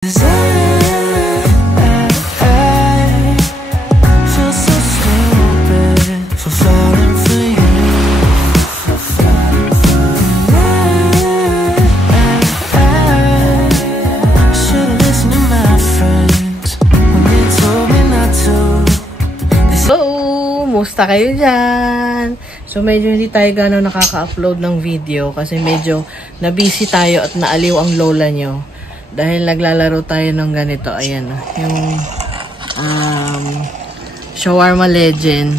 Kumusta kayo dyan? So medyo hindi tayo gano'n nakaka-upload ng video kasi medyo na-busy tayo at naaliw ang lola nyo dahil naglalaro tayo ng ganito. Ayan, yung Shawarma Legend.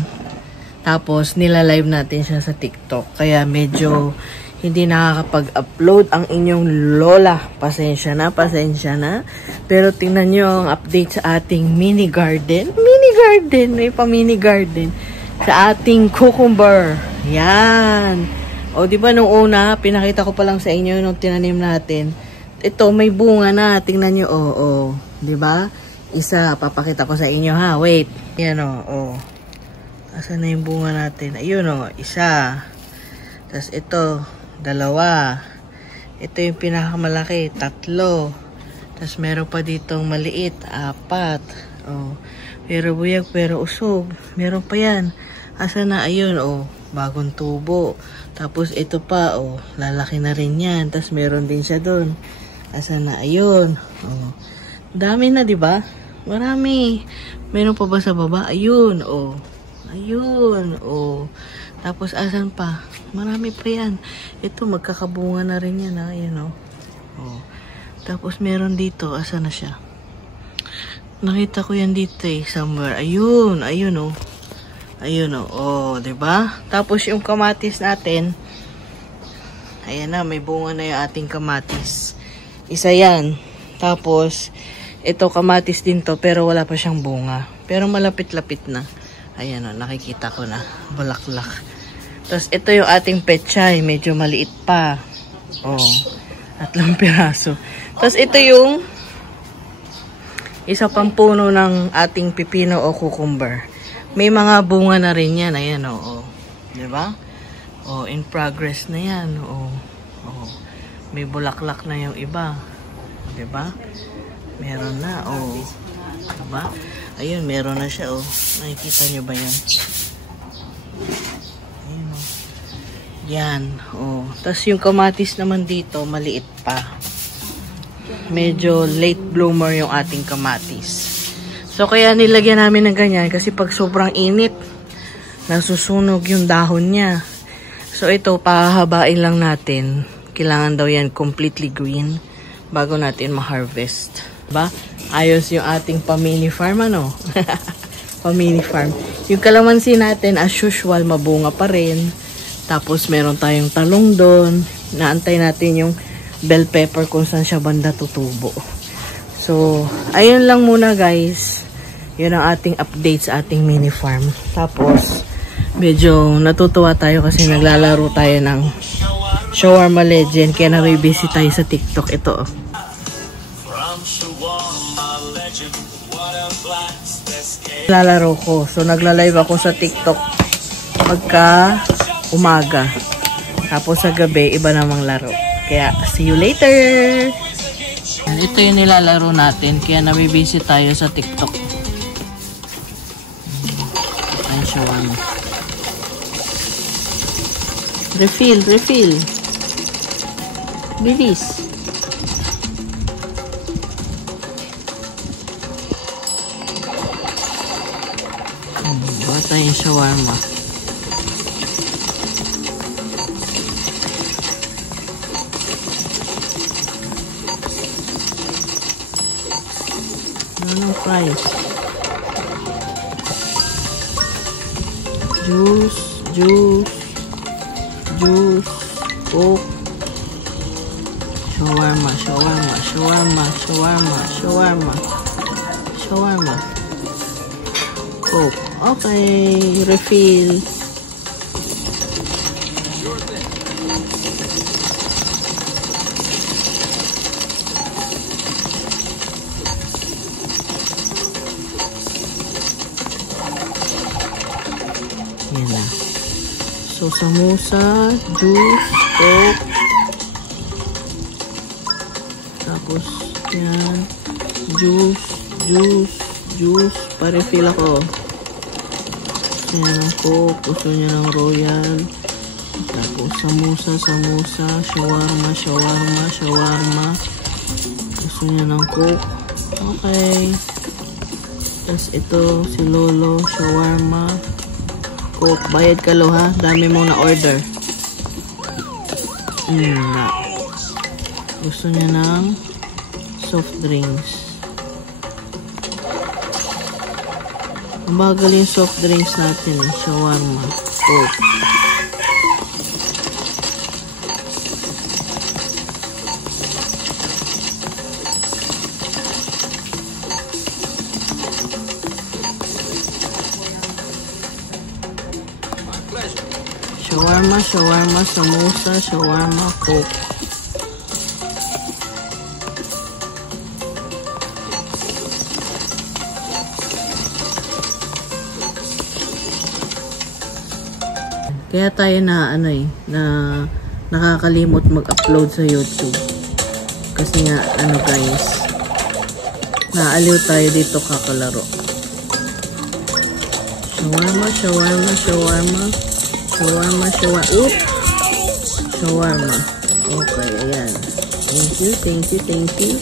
Tapos nila-live natin siya sa TikTok. Kaya medyo hindi nakakapag-upload ang inyong lola. Pasensya na, pasensya na. Pero tingnan nyo ang update sa ating mini garden. Mini garden, may pa-mini garden. Sa ating cucumber. Yan. O, di ba nung una, pinakita ko pa lang sa inyo nung tinanim natin. Ito, may bunga na. Tingnan nyo, o. Di ba? Isa, papakita ko sa inyo, ha. Wait. Yan, o. Asan na yung bunga natin? Ayun, o. Isa. Tapos ito, dalawa. Ito yung pinakamalaki, 3. Tapos meron pa ditong maliit, 4. O. Pero buyag, pero usog. Meron pa yan. Asa na? Ayun, bagong tubo. Tapos ito pa, lalaki na rin yan. Tapos meron din siya doon. Asa na? Ayun. Dami na, di ba? Marami. Meron pa ba sa baba? Ayun, Ayun, Tapos asan pa? Marami pa yan. Ito, magkakabunga na rin yan, ha? Ayun, Tapos meron dito. Asa na siya? Nakita ko yan dito somewhere. Ayun, ayun Ayun diba? Tapos yung kamatis natin, ayan na, may bunga na yung ating kamatis. Isa yan. Tapos, ito kamatis din to, pero wala pa siyang bunga. Pero malapit-lapit na. Ayan nakikita ko na. Bulaklak. Tapos, ito yung ating pechay. Medyo maliit pa. 3 piraso. Tapos, ito yung isa pang puno ng ating pipino o cucumber. May mga bunga na rin yan. Ayan, diba? In progress na yan. May bulaklak na yung iba. Diba? Meron na, Diba? Ayun, meron na siya, Nakikita nyo ba yan? Ayun, Yan, Tapos yung kamatis naman dito, maliit pa. Medyo late bloomer yung ating kamatis. So, kaya nilagyan namin ng ganyan kasi pag sobrang init, nasusunog yung dahon niya. So, ito, pahahabain lang natin. Kailangan daw yan completely green bago natin ma-harvest. Diba? Ayos yung ating pa-mini farm, pa-mini farm. Yung kalamansi natin, as usual, mabunga pa rin. Tapos, meron tayong talong doon. Naantay natin yung bell pepper kung saan siya banda tutubo. So, ayun lang muna guys. Yun ang ating update sa ating mini farm. Tapos, medyo natutuwa tayo kasi naglalaro tayo ng Shawarma Legend. Kaya nabibisi tayo sa TikTok. Ito, lalaro ko. So, nagla-live ako sa TikTok pagka umaga. Tapos sa gabi, iba namang laro. Kaya, see you later! Ito yung nilalaro natin. Kaya nabibisi tayo sa TikTok. Ayan, shawarma. Refill, refill. Bilis. Bata yung shawarma. Anong price? Juice, Coke, shawarma, Coke. Okay, refill. Yan na. So, samosa, juice, Coke. Tapos, yan. Juice. Pa-refill ako. Gusto niya ng Coke. Gusto niya ng Royal. Tapos samosa. Shawarma. Gusto niya ng Coke. Okay. Tapos ito, si Lolo. Shawarma. Coke. Bayad ka lo ha. Dami mong na-order. Gusto niya ng soft drinks. Mabagal yung soft drinks natin eh. Shawarma. Coke. Shawarma, samosa, shawarma, Coke. Kaya tayo na nakakalimot mag-upload sa YouTube. Kasi nga guys, naaliw tayo dito kakalaro. Shawarma. Okay, ayan. Thank you.